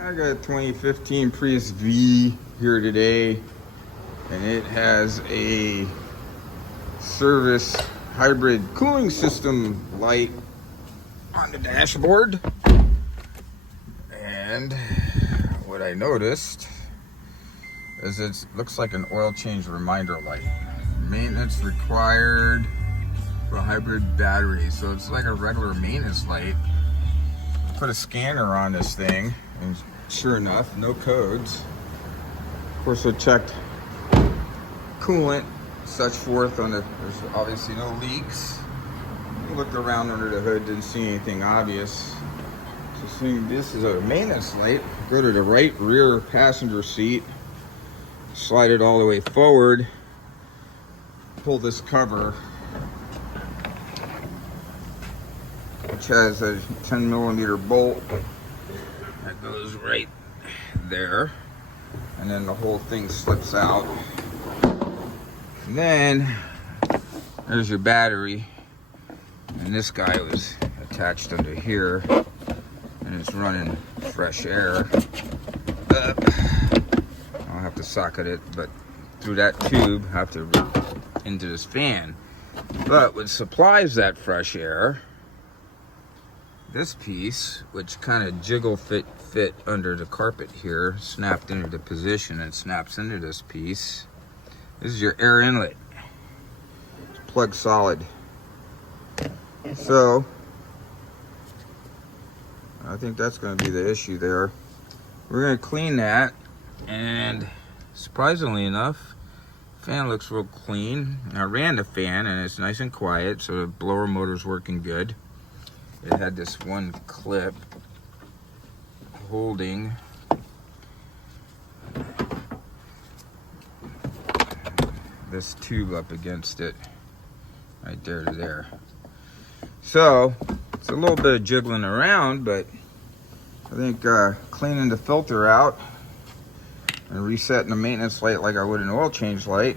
I got a 2015 Prius V here today, and it has a service hybrid cooling system light on the dashboard. And what I noticed is it looks like an oil change reminder light. Maintenance required for a hybrid battery. So it's like a regular maintenance light. Put a scanner on this thing, and sure enough, no codes. Of course, I checked coolant, such forth on the, there's obviously no leaks. I looked around under the hood, didn't see anything obvious. So seeing this is a maintenance light, go to the right rear passenger seat, slide it all the way forward, pull this cover, which has a 10mm bolt that goes right there, and then the whole thing slips out. And then there's your battery, and this guy was attached under here, and it's running fresh air. I'll have to socket it, but through that tube, I have to into this fan. But what supplies that fresh air, this piece, which kind of jiggle fit under the carpet here, snapped into the position and snaps into this piece. This is your air inlet. It's plug solid. So I think that's going to be the issue there. We're going to clean that, and surprisingly enough, fan looks real clean. I ran the fan and it's nice and quiet, so the blower motor's working good. It had this one clip holding this tube up against it, right there to there. So it's a little bit of jiggling around, but I think cleaning the filter out and resetting the maintenance light like I would an oil change light,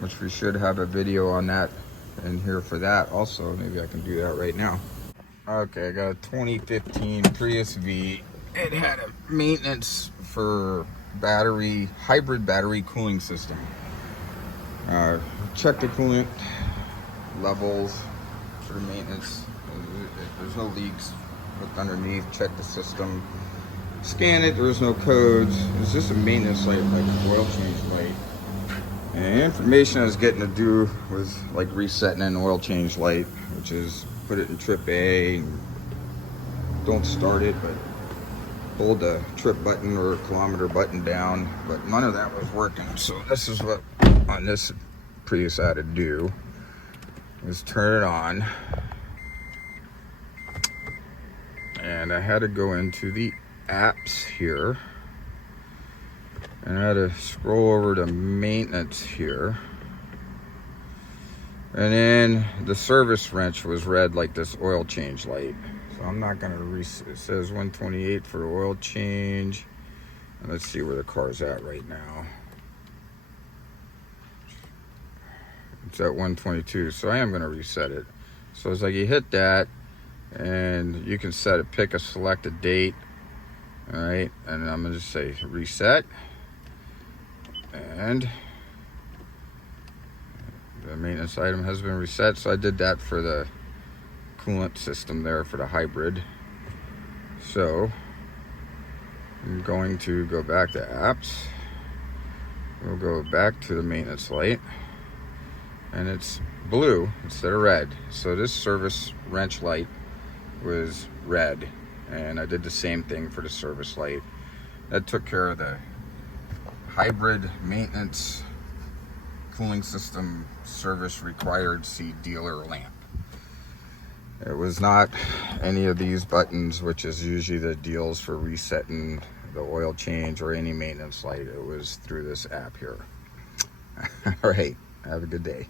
which we should have a video on that in here for that also. Maybe I can do that right now. Okay, I got a 2015 Prius V. It had a maintenance for battery, hybrid battery cooling system. Check the coolant levels for the maintenance. There's no leaks. Look underneath, check the system. Scan it, there was no codes. It's just a maintenance light, like an oil change light. And the information I was getting to do was like resetting an oil change light, which is put it in trip A, and don't start it, but hold the trip button or kilometer button down. But none of that was working. So this is what on this Prius I had to do, is turn it on. And I had to go into the apps here, and I had to scroll over to maintenance here, and then the service wrench was red like this oil change light. So I'm not gonna it says 128 for the oil change, and let's see where the car's at right now. It's at 122, so I am gonna reset it. So it's like you hit that, and you can set it, pick a selected date. All right, and I'm gonna just say reset, and the maintenance item has been reset. So I did that for the coolant system there for the hybrid. So I'm going to go back to apps. We'll go back to the maintenance light, and it's blue instead of red. So this service wrench light was red, and I did the same thing for the service light. That took care of the hybrid maintenance cooling system service required see dealer lamp. It was not any of these buttons, which is usually the deals for resetting the oil change or any maintenance light. It was through this app here. All right, have a good day.